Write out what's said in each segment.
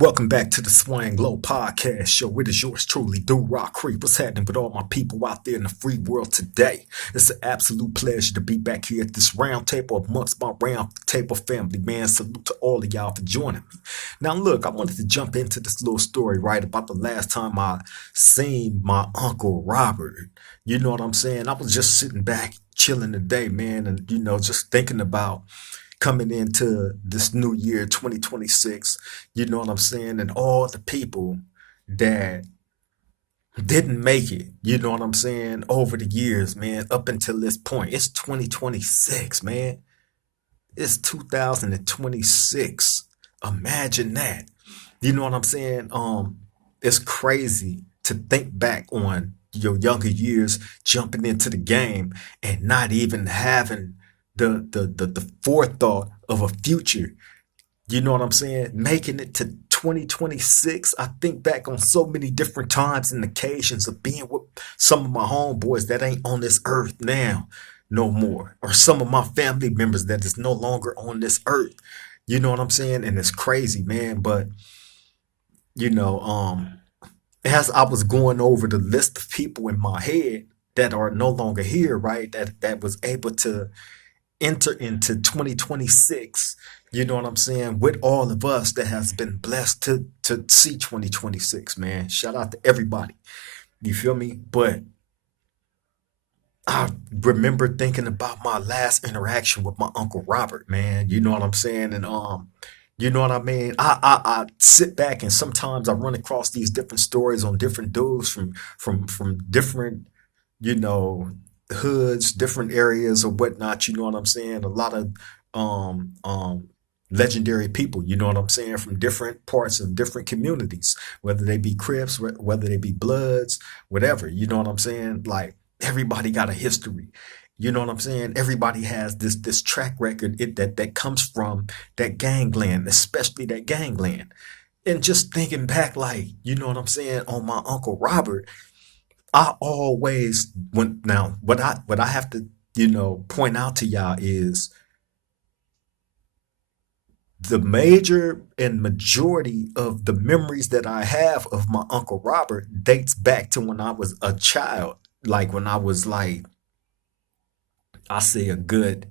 Welcome back to the Swang Low Podcast Show. It is yours truly, Do Rock Creep. What's happening with all my people out there in the free world today? It's an absolute pleasure to be back here at this round table amongst my round table family, man. Salute to all of y'all for joining me. Now, look, I wanted to jump into this little story, right, about the last time I seen my Uncle Robert. You know what I'm saying? I was just sitting back, chilling today, man, and, just thinking about coming into this new year 2026, you know what I'm saying, and all the people that didn't make it, you know what I'm saying, over the years, man, up until this point. It's 2026, man. It's 2026. Imagine that. You know what I'm saying? It's crazy to think back on your younger years jumping into the game and not even having the forethought of a future. You know what I'm saying? Making it to 2026. I think back on so many different times and occasions of being with some of my homeboys that ain't on this earth now no more, or some of my family members that is no longer on this earth. You know what I'm saying? And it's crazy, man. But you know, as I was going over the list of people in my head that are no longer here, right? That was able to enter into 2026, you know what I'm saying, with all of us that has been blessed to see 2026, man. Shout out to everybody. You feel me? But I remember thinking about my last interaction with my Uncle Robert, man. You know what I'm saying? And you know what I mean? I sit back and sometimes I run across these different stories on different dudes from different, you know, hoods, different areas or whatnot, you know what I'm saying? A lot of um um legendary people, you know what I'm saying, from different parts of different communities, whether they be Crips, whether they be Bloods, whatever, you know what I'm saying? Like everybody got a history. You know what I'm saying? Everybody has this track record that comes from that gangland, especially that gangland. And just thinking back, like, you know what I'm saying, on my Uncle Robert, I always went now. What I have to point out to y'all is the major and majority of the memories that I have of my Uncle Robert dates back to when I was a child. Like when I was like, I say a good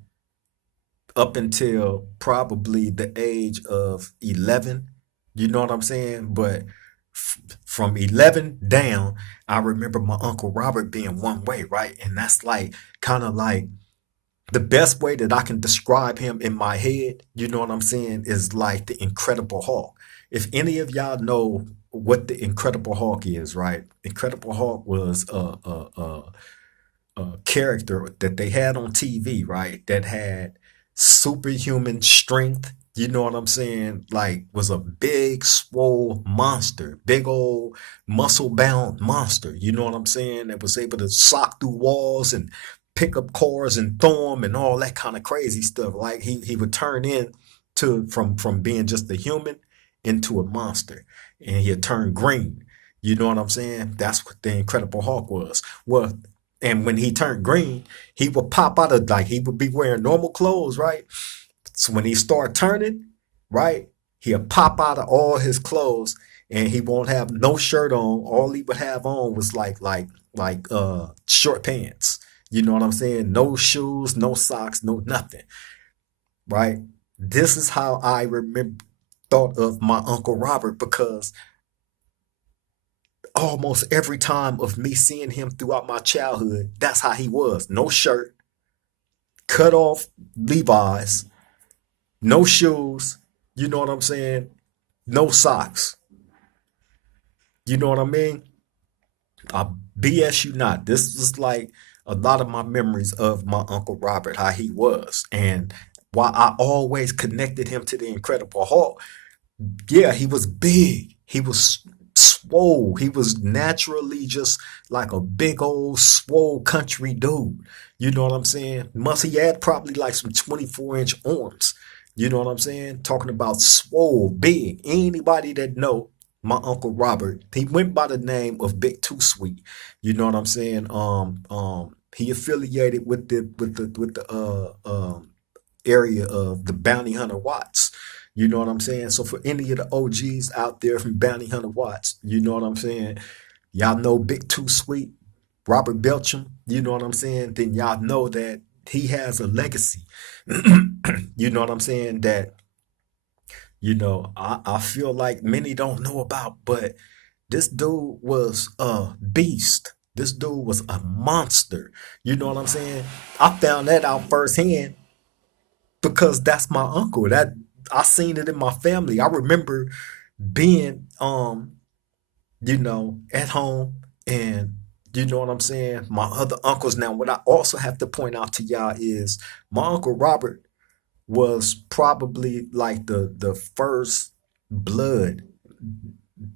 up until probably the age of 11. You know what I'm saying? But from 11 down, I remember my Uncle Robert being one way, right? And that's like kind of like the best way that I can describe him in my head, you know what I'm saying, is like the Incredible Hulk. If any of y'all know what the Incredible Hulk is, right? Incredible Hulk was a character that they had on TV, right? That had superhuman strength. You know what I'm saying? Like was a big, swole monster, big old muscle bound monster. You know what I'm saying? That was able to sock through walls and pick up cars and throw them and all that kind of crazy stuff. Like he would turn in to from being just a human into a monster, and he'd turn green. You know what I'm saying? That's what the Incredible Hulk was. Well, and when he turned green, he would pop out of like he would be wearing normal clothes, right? So when he start turning, right, he'll pop out of all his clothes and he won't have no shirt on. All he would have on was like short pants. You know what I'm saying? No shoes, no socks, no nothing. Right? This is how I remember thought of my Uncle Robert because almost every time of me seeing him throughout my childhood, that's how he was. No shirt, cut off Levi's, no shoes, you know what I'm saying? No socks. You know what I mean? I BS you not. This was like a lot of my memories of my Uncle Robert, how he was. And why I always connected him to the Incredible Hulk. Yeah, he was big. He was swole. He was naturally just like a big old swole country dude. You know what I'm saying? Must he had probably like some 24-inch arms. You know what I'm saying? Talking about swole, big. Anybody that know my Uncle Robert, he went by the name of Big Two Sweet. You know what I'm saying? He affiliated with the area of the Bounty Hunter Watts. You know what I'm saying? So for any of the OGs out there from Bounty Hunter Watts, you know what I'm saying? Y'all know Big Too Sweet, Robert Belcham, you know what I'm saying? Then y'all know that he has a legacy. You know what I'm saying? That, I feel like many don't know about, but this dude was a beast. This dude was a monster. You know what I'm saying? I found that out firsthand because that's my uncle. That I seen it in my family. I remember being at home, and you know what I'm saying? My other uncles. Now, what I also have to point out to y'all is my Uncle Robert was probably like the first blood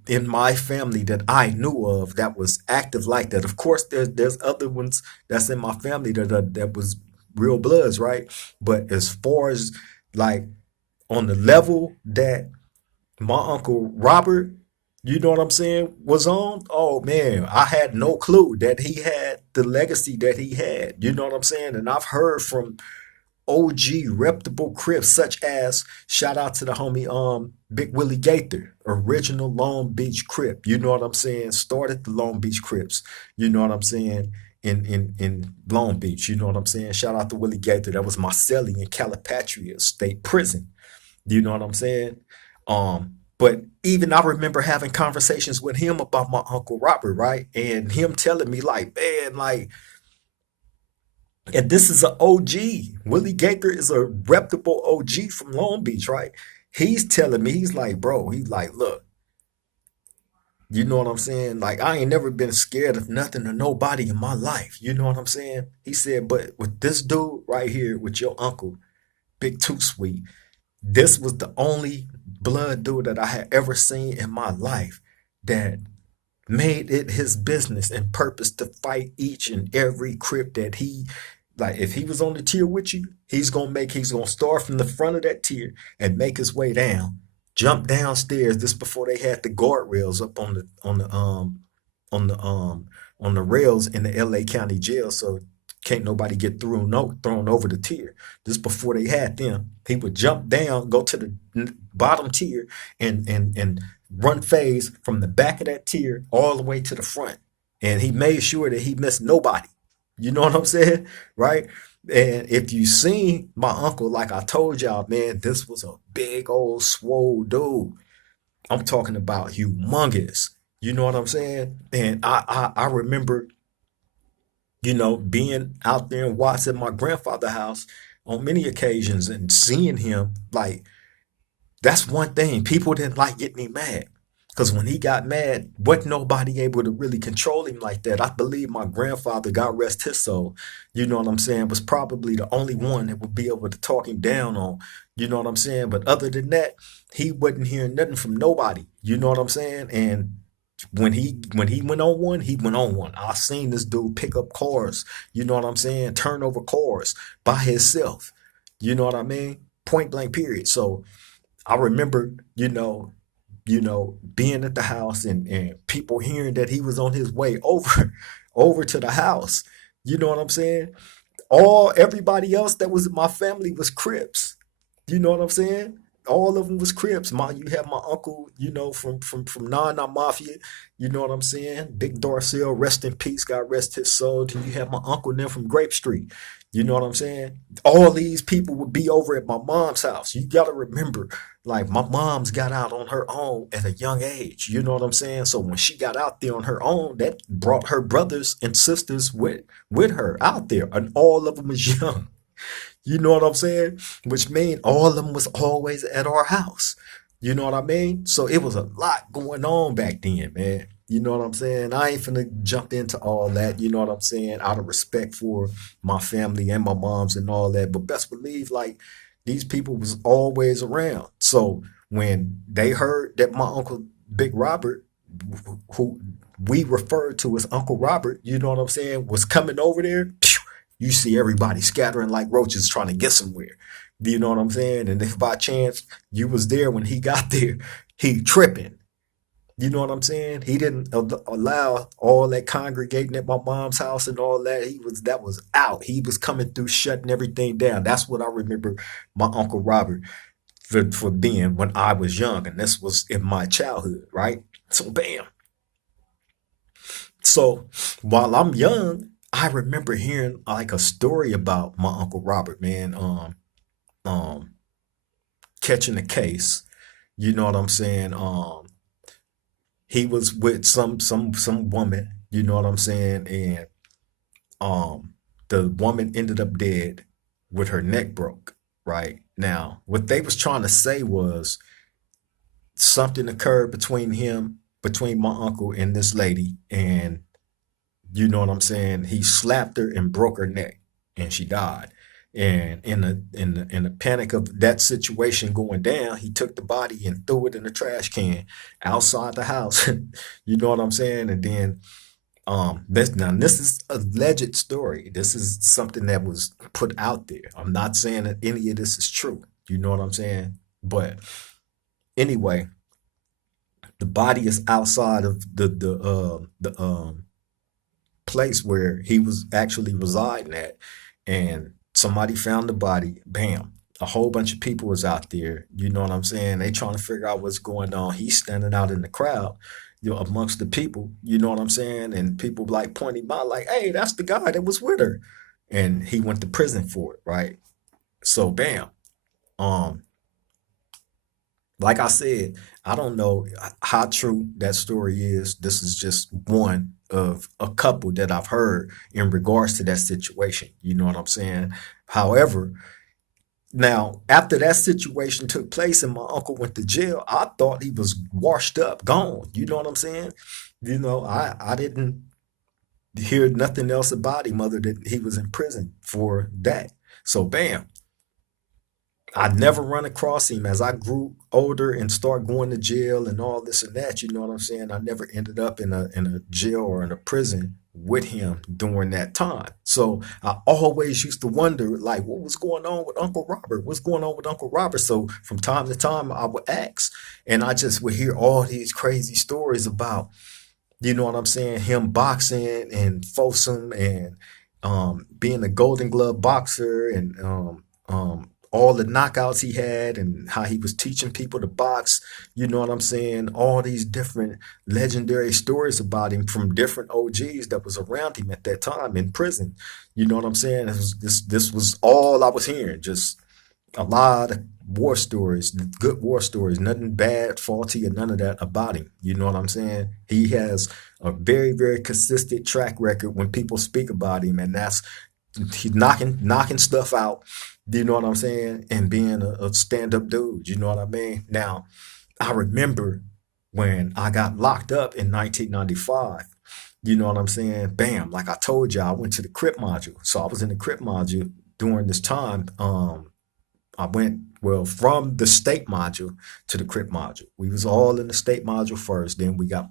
in my family that I knew of that was active like that. Of course, there's other ones that's in my family that was real bloods, right? But as far as like on the level that my Uncle Robert, you know what I'm saying, was on, oh man, I had no clue that he had the legacy that he had. You know what I'm saying? And I've heard from OG reputable Crips such as shout out to the homie Big Willie Gaither, original Long Beach Crip. You know what I'm saying? Started the Long Beach Crips. You know what I'm saying? In Long Beach. You know what I'm saying? Shout out to Willie Gaither. That was Marcelli in Calipatria State Prison. You know what I'm saying? But even I remember having conversations with him about my Uncle Robert, right? And him telling me like, man, like, and this is an OG. Willie Gaker is a reputable OG from Long Beach, right? He's telling me, he's like, bro, he's like, look, you know what I'm saying? Like, I ain't never been scared of nothing or nobody in my life. You know what I'm saying? He said, but with this dude right here, with your uncle, Big Too Sweet, this was the only blood dude that I had ever seen in my life that made it his business and purpose to fight each and every crip that he like. If he was on the tier with you, he's gonna start from the front of that tier and make his way down, jump downstairs. This before they had the guardrails up on the on the rails in the L.A. County jail, so can't nobody get through no thrown over the tier. This before they had them. He would jump down, go to the bottom tier, and run phase from the back of that tier all the way to the front. And he made sure that he missed nobody. You know what I'm saying? Right? And if you seen my uncle, like I told y'all, man, this was a big old swole dude. I'm talking about humongous. You know what I'm saying? And I remember, being out there and watching my grandfather's house on many occasions and seeing him, like, that's one thing. People didn't like getting him mad. Because when he got mad, wasn't nobody able to really control him like that. I believe my grandfather, God rest his soul, you know what I'm saying, was probably the only one that would be able to talk him down on, you know what I'm saying? But other than that, he wasn't hearing nothing from nobody, you know what I'm saying? And when he went on one, he went on one. I seen this dude pick up cars, you know what I'm saying, turn over cars by himself. You know what I mean? Point blank period. So I remember, being at the house and people hearing that he was on his way over over to the house. You know what I'm saying? All everybody else that was in my family was Crips. You know what I'm saying? All of them was Crips. You have my uncle, from Nana Mafia. You know what I'm saying? Big Darcel, rest in peace. God rest his soul. Then you have my uncle then from Grape Street. You know what I'm saying? All these people would be over at my mom's house. You gotta remember, like my mom's got out on her own at a young age. You know what I'm saying? So when she got out there on her own, that brought her brothers and sisters with her out there, and all of them was young. You know what I'm saying? Which mean all of them was always at our house. You know what I mean? So it was a lot going on back then, man. You know what I'm saying? I ain't finna jump into all that, you know what I'm saying, out of respect for my family and my moms and all that. But best believe, like, these people was always around. So when they heard that my uncle Big Robert, who we referred to as Uncle Robert, you know what I'm saying, was coming over there, you see everybody scattering like roaches trying to get somewhere. Do you know what I'm saying? And if by chance you was there when he got there, he tripping. You know what I'm saying? He didn't allow all that congregating at my mom's house and all that. That was out. He was coming through, shutting everything down. That's what I remember my Uncle Robert. for then when I was young, and this was in my childhood, right? So bam. So while I'm young, I remember hearing like a story about my Uncle Robert, man, um, catching a case. You know what I'm saying? He was with some woman, you know what I'm saying, and um the woman ended up dead with her neck broke. Right now, what they was trying to say was something occurred between my uncle and this lady, and you know what I'm saying, he slapped her and broke her neck, and she died. And in the panic of that situation going down, he took the body and threw it in the trash can outside the house. You know what I'm saying? And then this is a alleged story. This is something that was put out there. I'm not saying that any of this is true. You know what I'm saying? But anyway, the body is outside of the place where he was actually residing at, and somebody found the body. Bam. A whole bunch of people was out there. You know what I'm saying? They trying to figure out what's going on. He's standing out in the crowd, amongst the people. You know what I'm saying? And people like pointing him out, like, "Hey, that's the guy that was with her," and he went to prison for it, right? So, bam. Um, like I said, I don't know how true that story is. This is just one of a couple that I've heard in regards to that situation. You know what I'm saying? However, now after that situation took place and my uncle went to jail, I thought he was washed up, gone. You know what I'm saying? I didn't hear nothing else about him other than he was in prison for that. So bam, I never run across him as I grew older and start going to jail and all this and that. You know what I'm saying? I never ended up in a jail or in a prison with him during that time. So I always used to wonder, like, what was going on with Uncle Robert? What's going on with Uncle Robert? So from time to time, I would ask, and I just would hear all these crazy stories about, you know what I'm saying, him boxing and Folsom and being a Golden Glove boxer and all the knockouts he had and how he was teaching people to box. You know what I'm saying? All these different legendary stories about him from different OGs that was around him at that time in prison. You know what I'm saying? This was all I was hearing. Just a lot of war stories, good war stories, nothing bad, faulty, or none of that about him. You know what I'm saying? He has a very, very consistent track record when people speak about him, and that's he's knocking stuff out. Do you know what I'm saying? And being a stand up dude. You know what I mean? Now, I remember when I got locked up in 1995. You know what I'm saying? Bam! Like I told you, I went to the Crip module. So I was in the Crip module during this time. I went well from the state module to the Crip module. We was all in the state module first, then we got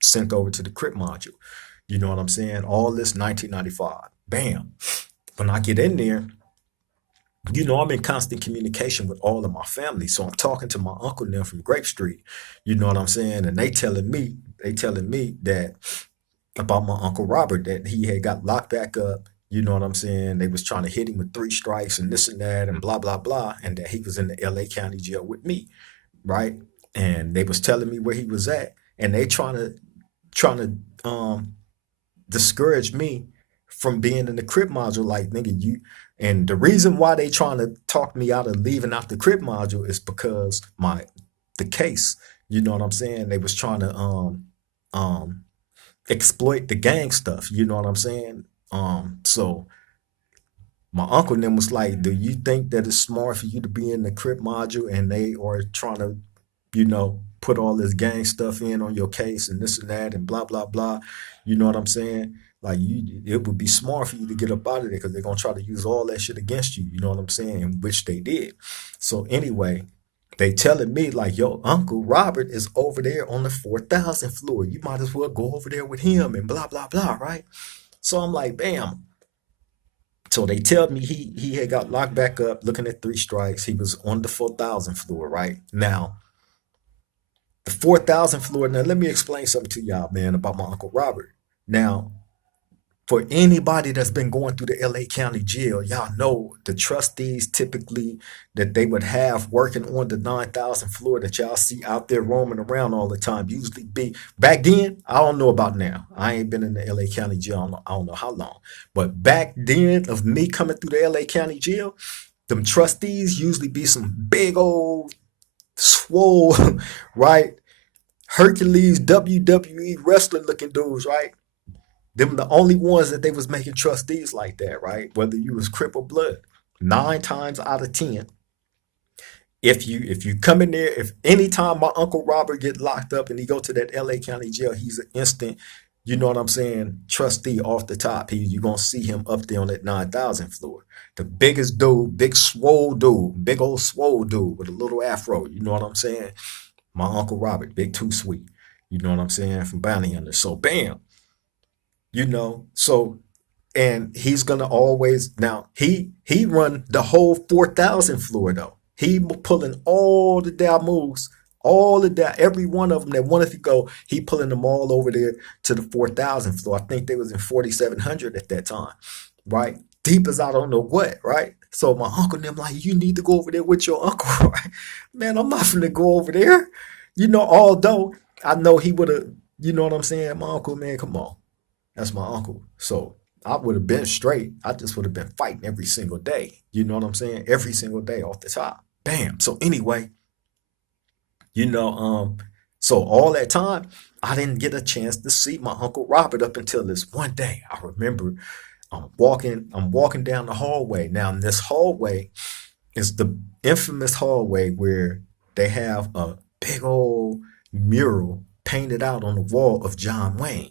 sent over to the Crip module. You know what I'm saying? All this 1995. Bam. When I get in there, I'm in constant communication with all of my family. So I'm talking to my uncle now from Grape Street. You know what I'm saying? And they telling me that about my Uncle Robert, that he had got locked back up. You know what I'm saying? They was trying to hit him with three strikes and this and that and blah blah blah, and that he was in the L.A. County jail with me, right? And they was telling me where he was at, and they trying to discourage me from being in the crib module. Like, nigga, you. And the reason why they trying to talk me out of leaving out the crib module is because the case. You know what I'm saying? They was trying to um exploit the gang stuff. You know what I'm saying? So my uncle then was like, "Do you think that it's smart for you to be in the crip module and they are trying to, put all this gang stuff in on your case and this and that and blah blah blah?" You know what I'm saying? Like, it would be smart for you to get up out of there because they're gonna try to use all that shit against you. You know what I'm saying? And which they did. So anyway, they telling me like, "Yo, Uncle Robert is over there on the 4,000 floor. You might as well go over there with him and blah blah blah, right?" So I'm like, bam. So they tell me he had got locked back up, looking at three strikes. He was on the 4,000 floor, right? Now, the 4,000 floor. Now, let me explain something to y'all, man, about my Uncle Robert. Now, For anybody that's been going through the LA County Jail, y'all know the trustees typically that they would have working on the 9,000 floor that y'all see out there roaming around all the time usually be back then. I don't know about now. I ain't been in the LA County Jail. I don't know how long, but back then of me coming through the LA County Jail, them trustees usually be some big old swole, right? Hercules WWE wrestler looking dudes, right? Them the only ones that they was making trustees like that, right? Whether you was Crip or Blood. 9 times out of 10, if you come in there, if anytime my Uncle Robert get locked up and he go to that LA County jail, he's an instant, you know what I'm saying, trustee off the top. You gonna see him up there on that 9,000 floor. The biggest dude, big swole dude, big old swole dude with a little afro, you know what I'm saying? My Uncle Robert, big too sweet. You know what I'm saying? From Bounty Hunter. So bam, so and he's gonna always now he run the whole 4,000 floor though. He pulling all the down moves, all the down, every one of them that wanted to go. He pulling them all over there to the 4,000 floor. I think they was in 4,700 at that time, right? Deep as I don't know what, right? So my uncle and them like, you need to go over there with your uncle, right? Man, I'm not gonna go over there, Although I know he would have, you know what I'm saying, my uncle, man, come on, that's my uncle. So I would have been straight. I just would have been fighting every single day. You know what I'm saying? Every single day off the top. Bam. So anyway, you know, um, so all that time, I didn't get a chance to see my Uncle Robert up until this one day. I remember I'm walking down the hallway. Now in this hallway is the infamous hallway where they have a big old mural painted out on the wall of John Wayne.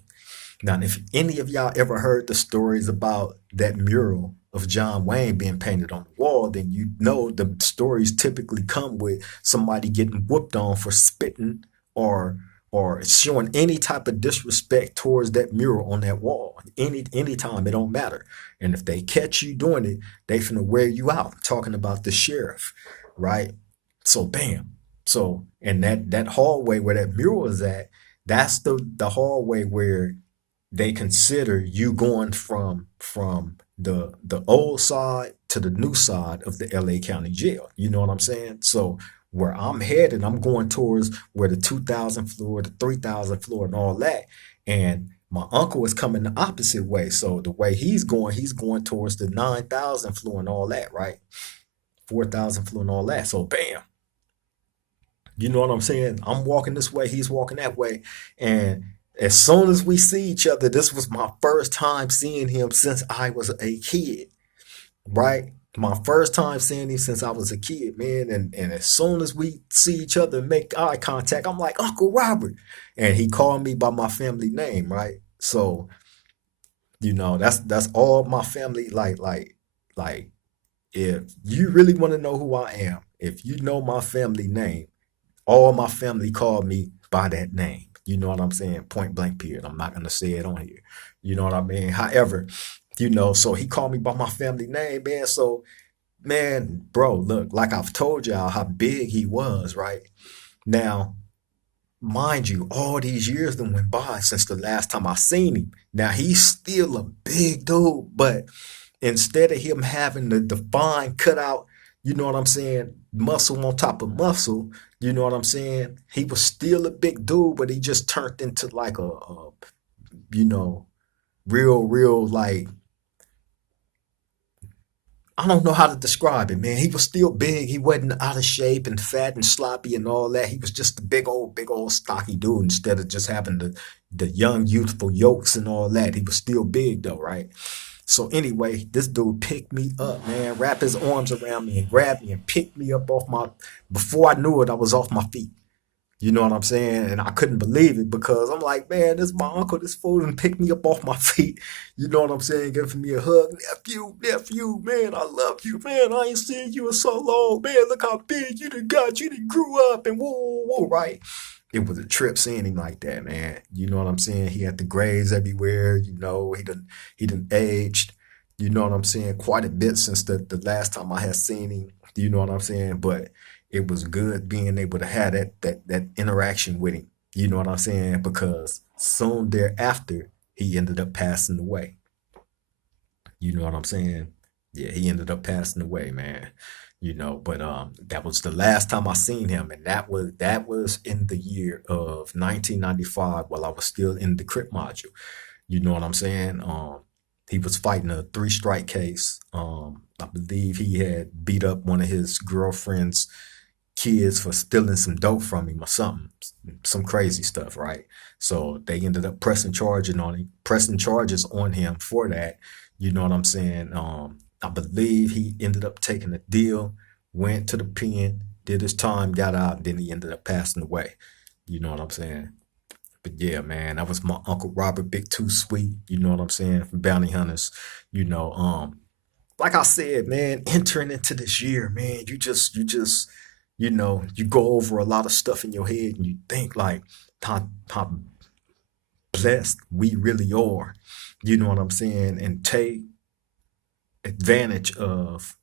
Now, if any of y'all ever heard the stories about that mural of John Wayne being painted on the wall, then you know the stories typically come with somebody getting whooped on for spitting or showing any type of disrespect towards that mural on that wall. Any time, it don't matter. And if they catch you doing it, they finna wear you out. I'm talking about the sheriff, right? So bam. So and that hallway where that mural is at, that's the hallway where they consider you going from the old side to the new side of the LA County Jail. You know what I'm saying? So where I'm headed, I'm going towards where the 2,000 floor, the 3,000 floor, and all that. And my uncle is coming the opposite way. So the way he's going towards the 9,000 floor and all that, right? 4,000 floor and all that. So bam, you know what I'm saying? I'm walking this way, he's walking that way. And as soon as we see each other, this was my first time seeing him since I was a kid, right? My first time seeing him since I was a kid, man. And as soon as we see each other and make eye contact, I'm like, Uncle Robert. And he called me by my family name, right? So, that's all my family like if you really want to know who I am, if you know my family name, all my family called me by that name. You know what I'm saying? Point blank period. I'm not gonna say it on here. You know what I mean? However, so he called me by my family name, man. So, man, bro, look, like I've told y'all how big he was, right? Now, mind you, all these years that went by since the last time I seen him. Now he's still a big dude, but instead of him having the defined cutout, you know what I'm saying, muscle on top of muscle, you know what I'm saying? He was still a big dude, but he just turned into like a you know, real like I don't know how to describe it, man. He was still big. He wasn't out of shape and fat and sloppy and all that. He was just a big old stocky dude instead of just having the young, youthful yokes and all that. He was still big though, right? So anyway, this dude picked me up, man, wrapped his arms around me and grabbed me and picked me up off my, before I knew it, I was off my feet. You know what I'm saying? And I couldn't believe it because I'm like, man, this is my uncle, this fool, and picked me up off my feet. You know what I'm saying? Giving me a hug. Nephew, man, I love you, man. I ain't seen you in so long. Man, look how big you done got. You done grew up and whoa, whoa, whoa, right? It was a trip seeing him like that, man. You know what I'm saying? He had the grays everywhere. He done aged. You know what I'm saying? Quite a bit since the last time I had seen him. You know what I'm saying? But it was good being able to have that interaction with him. You know what I'm saying? Because soon thereafter, he ended up passing away. You know what I'm saying? Yeah, he ended up passing away, man. But that was the last time I seen him, and that was in the year of 1995 while I was still in the Crip module. You know what I'm saying? He was fighting a three strike case. I believe he had beat up one of his girlfriend's kids for stealing some dope from him or something, some crazy stuff, right? So they ended up pressing charges on him for that. You know what I'm saying? I believe he ended up taking a deal, went to the pen, did his time, got out, then he ended up passing away. You know what I'm saying? But yeah, man, that was my Uncle Robert, Big Two Sweet. You know what I'm saying? From Bounty Hunters. You know, like I said, man, entering into this year, man, you just, you go over a lot of stuff in your head and you think like how blessed we really are. You know what I'm saying? And take advantage of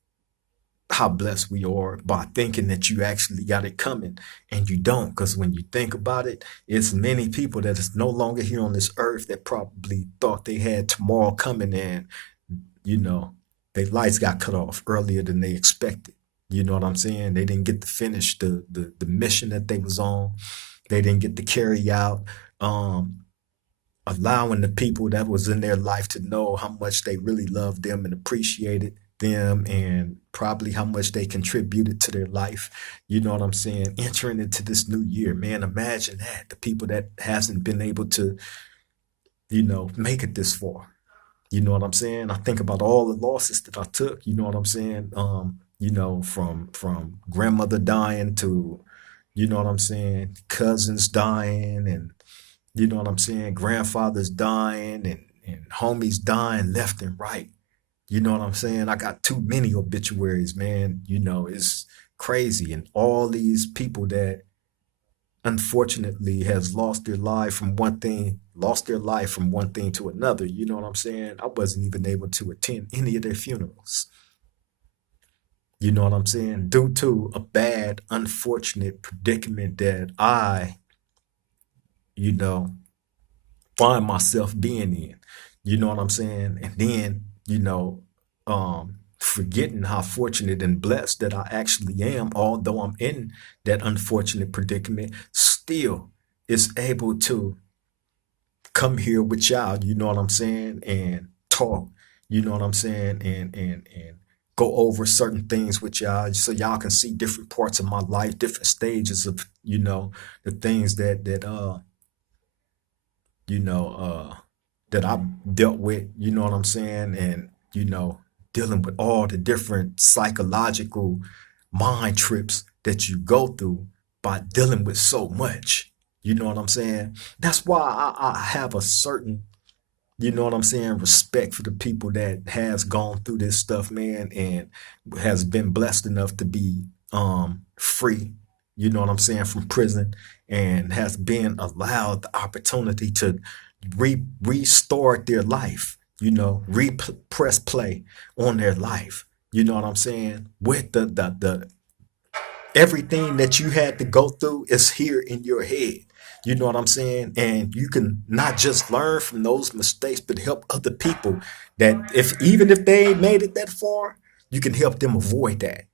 how blessed we are by thinking that you actually got it coming and you don't. Because when you think about it, it's many people that is no longer here on this earth that probably thought they had tomorrow coming in. you know, their lights got cut off earlier than they expected. You know what I'm saying? They didn't get to finish the mission that they was on. They didn't get to carry out, um, allowing the people that was in their life to know how much they really loved them and appreciated them and probably how much they contributed to their life. You know what I'm saying? Entering into this new year, man, imagine that. The people that hasn't been able to, make it this far. You know what I'm saying? I think about all the losses that I took, you know what I'm saying? From grandmother dying to, you know what I'm saying, cousins dying and you know what I'm saying, grandfathers dying and homies dying left and right. You know what I'm saying? I got too many obituaries, man. It's crazy. And all these people that unfortunately has lost their life from one thing to another. You know what I'm saying? I wasn't even able to attend any of their funerals. You know what I'm saying? Due to a bad, unfortunate predicament that I, you know, find myself being in. You know what I'm saying? And then, forgetting how fortunate and blessed that I actually am, although I'm in that unfortunate predicament, still is able to come here with y'all, you know what I'm saying, and talk, you know what I'm saying, and go over certain things with y'all so y'all can see different parts of my life, different stages of, the things you know, that I dealt with, you know what I'm saying, and dealing with all the different psychological mind trips that you go through by dealing with so much. You know what I'm saying? That's why I have a certain, you know what I'm saying, respect for the people that has gone through this stuff, man, and has been blessed enough to be free, you know what I'm saying, from prison and has been allowed the opportunity to restart their life, press play on their life. You know what I'm saying? With the everything that you had to go through is here in your head. You know what I'm saying? And you can not just learn from those mistakes, but help other people that if even if they ain't made it that far, you can help them avoid that.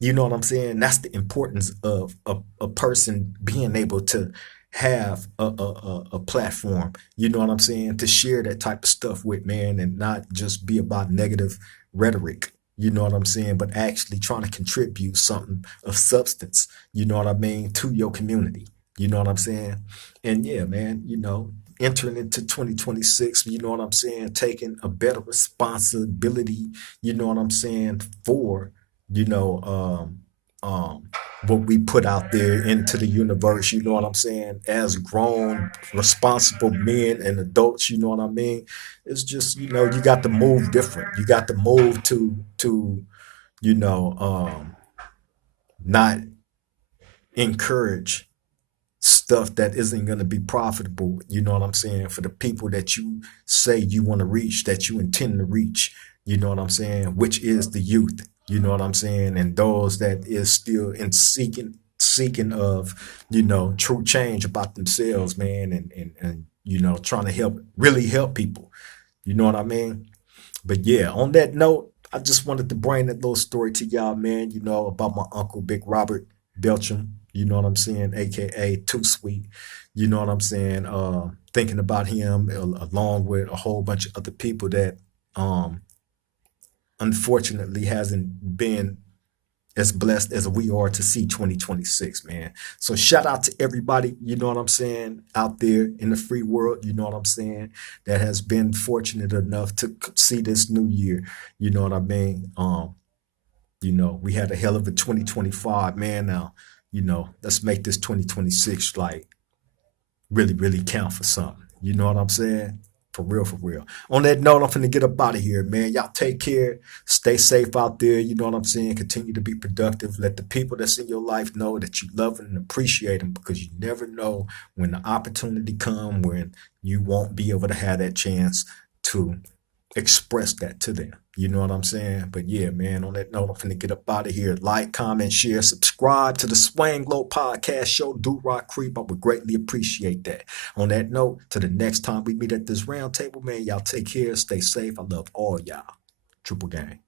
You know what I'm saying? That's the importance of a person being able to have a platform, you know what I'm saying, to share that type of stuff with, man, and not just be about negative rhetoric, you know what I'm saying, but actually trying to contribute something of substance, you know what I mean, to your community. You know what I'm saying? And yeah, man, entering into 2026, you know what I'm saying, taking a better responsibility, you know what I'm saying, for you know, um, what we put out there into the universe, you know what I'm saying, as grown, responsible men and adults, you know what I mean? It's just, you got to move different. You got to move to, you know, not encourage stuff that isn't going to be profitable, you know what I'm saying, for the people that you say you want to reach, that you intend to reach, you know what I'm saying, which is the youth, you know what I'm saying, and those that is still in seeking of, true change about themselves, man, and trying to really help people, you know what I mean? But yeah, on that note, I just wanted to bring that little story to y'all, man, about my uncle, Big Robert Belcham, you know what I'm saying, aka Too Sweet, you know what I'm saying, thinking about him along with a whole bunch of other people that um, unfortunately hasn't been as blessed as we are to see 2026, man. So shout out to everybody, you know what I'm saying, out there in the free world, you know what I'm saying, that has been fortunate enough to see this new year, you know what I mean? We had a hell of a 2025, man. Now, let's make this 2026 like really, really count for something. You know what I'm saying? For real, for real. On that note, I'm finna get up out of here, man. Y'all take care. Stay safe out there. You know what I'm saying? Continue to be productive. Let the people that's in your life know that you love them and appreciate them, because you never know when the opportunity come when you won't be able to have that chance to express that to them. You know what I'm saying? But yeah, man, on that note, I'm finna get up out of here. Like, comment, share, subscribe to the Swang Low Podcast Show. Do Rock Creep. I would greatly appreciate that. On that note, to the next time we meet at this round table, man, y'all take care. Stay safe. I love all y'all. Triple gang.